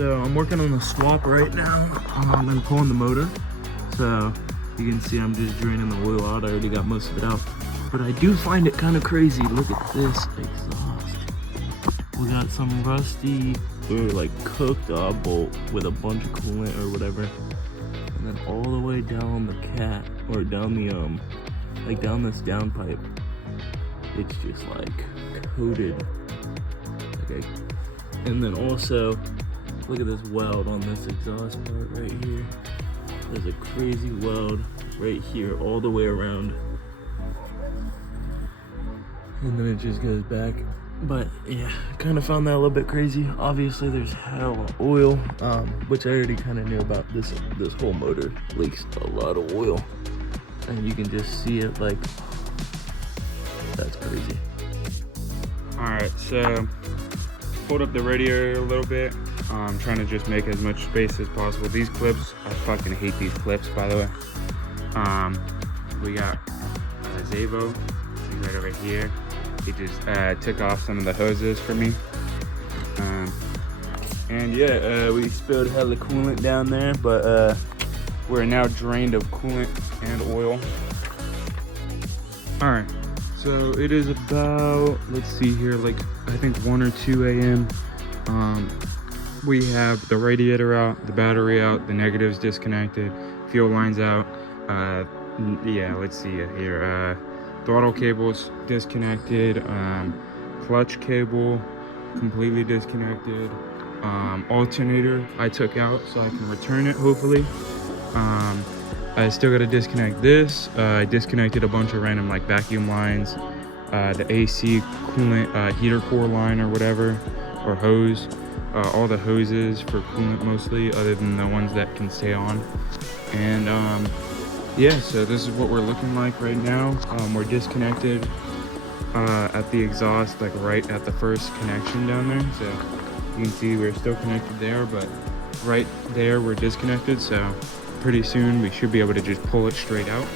so I'm working on the swap right now. I'm pulling the motor. So you can see I'm just draining the oil out. I already got most of it out. But I do find it kind of crazy. Look at this exhaust. We got some rusty or like cooked bolt with a bunch of coolant or whatever. And then all the way down the cat, or down the, like down this downpipe. It's just like coated. Okay. And then also, look at this weld on this exhaust part right here. There's a crazy weld right here all the way around. And then it just goes back. But yeah, I kind of found that a little bit crazy. Obviously there's hell of oil, which I already kind of knew about. This whole motor leaks a lot of oil. And you can just see it like, that's crazy. All right, so pulled up the radiator a little bit. Trying to just make as much space as possible. These clips, I fucking hate these clips, by the way. We got Zavo, he's right over here. He just took off some of the hoses for me. And yeah, we spilled hella coolant down there, but we're now drained of coolant and oil. All right, so it is about, let's see here, like I think 1 or 2 a.m. We have the radiator out, the battery out, the negatives disconnected, fuel lines out. Yeah, let's see here. Throttle cables disconnected, clutch cable completely disconnected. Alternator I took out so I can return it hopefully. I still got to disconnect this. I disconnected a bunch of random like vacuum lines, the AC coolant heater core line or whatever, or hose. All the hoses for coolant mostly, other than the ones that can stay on. And yeah, so this is what we're looking like right now. We're disconnected at the exhaust, like right at the first connection down there. So you can see we're still connected there, but right there we're disconnected. So pretty soon we should be able to just pull it straight out.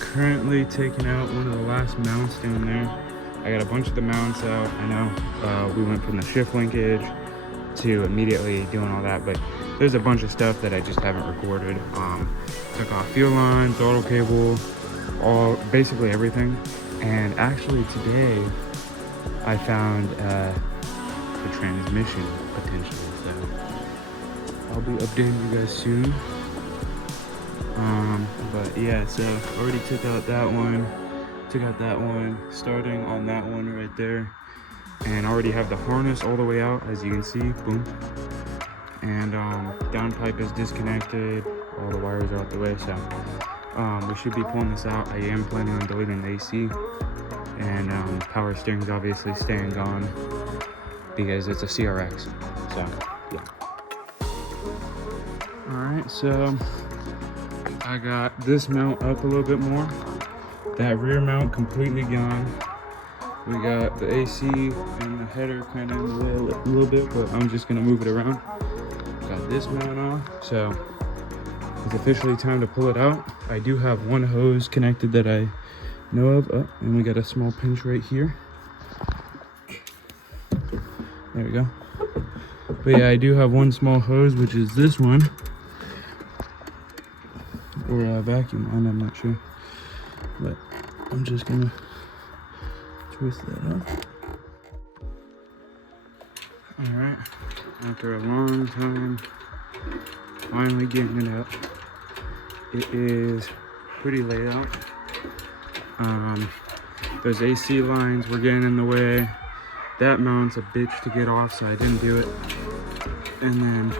Currently taking out one of the last mounts down there. I got a bunch of the mounts out. I know we went from the shift linkage to immediately doing all that, but there's a bunch of stuff that I just haven't recorded. Took off fuel line, throttle cable, basically everything. And actually today I found the transmission potentially, so I'll be updating you guys soon. But yeah, so already took out that one, starting on that one right there, and already have the harness all the way out, as you can see, boom. And downpipe is disconnected, all the wires are out the way, so we should be pulling this out. I am planning on deleting the AC, and power steering's obviously staying gone because it's a CRX, so yeah. All right, so I got this mount up a little bit more. That rear mount completely gone. We got the AC and the header kind of in the way a little bit, but I'm just gonna move it around. Got this mount off, so it's officially time to pull it out. I do have one hose connected that I know of. Oh, and we got a small pinch right here. There we go. But yeah, I do have one small hose, which is this one. Or a vacuum line, I'm not sure, but I'm just gonna twist that up. All right, after a long time, finally getting it up. It is pretty laid out. Those AC lines were getting in the way. That mount's a bitch to get off, so I didn't do it. And then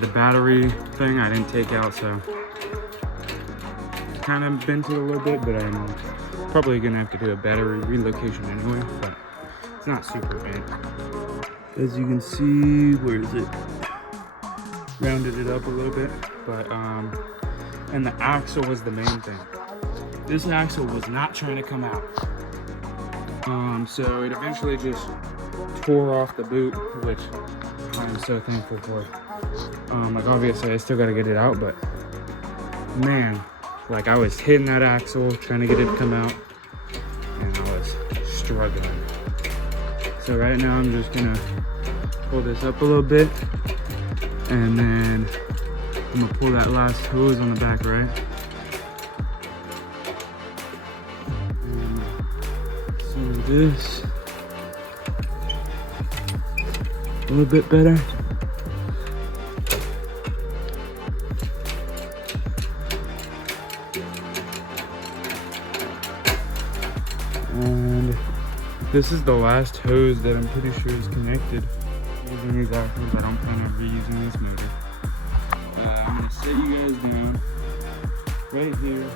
the battery thing I didn't take out, so kind of bent it a little bit, but I'm probably gonna have to do a battery relocation anyway, but it's not super bent. As you can see, where is it? Rounded it up a little bit, but and the axle was the main thing. This axle was not trying to come out. So it eventually just tore off the boot, which I'm so thankful for. Like obviously I still gotta get it out, but man, like I was hitting that axle trying to get it to come out and I was struggling. So right now I'm just gonna pull this up a little bit and then I'm gonna pull that last hose on the back right. And so this a little bit better. And this is the last hose that I'm pretty sure is connected. Using these axles, I don't plan on reusing this motor. I'm gonna set you guys down right here.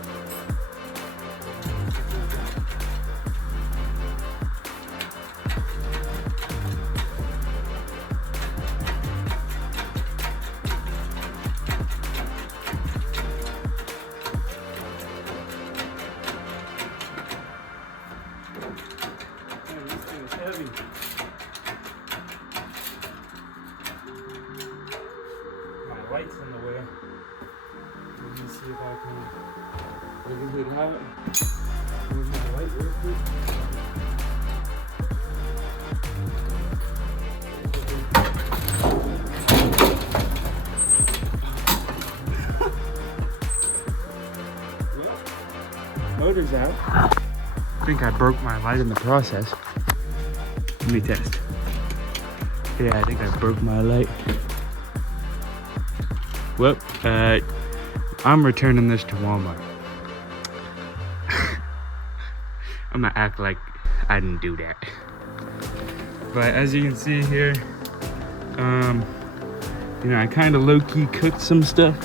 Heavy. My light's in the way. Let me see if I can maybe hood have it. Move my light real quick. Motor's out. I think I broke my light in the process. Let me test. Yeah, I think I broke my light. Well, I'm returning this to Walmart. I'm gonna act like I didn't do that. But as you can see here, you know, I kind of low-key cooked some stuff.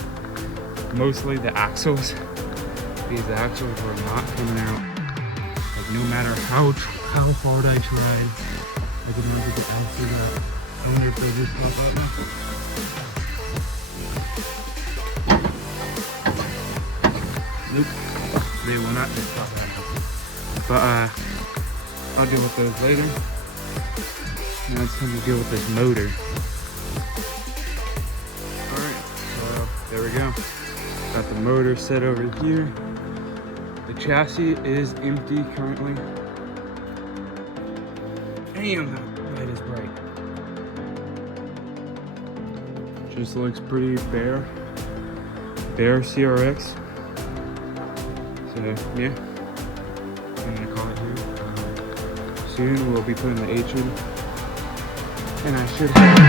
Mostly the axles. These axles were not coming out. Like no matter how hard I tried, I could never get the axles out. I wonder if they'll just pop out now. Nope, they will not just pop out. But I'll deal with those later. Now it's time to deal with this motor. Alright, so there we go. Got the motor set over here. The chassis is empty currently. Damn, that light is bright. Just looks pretty bare. Bare CRX. So yeah, I'm gonna call it here. Soon we'll be putting the H in. And I should have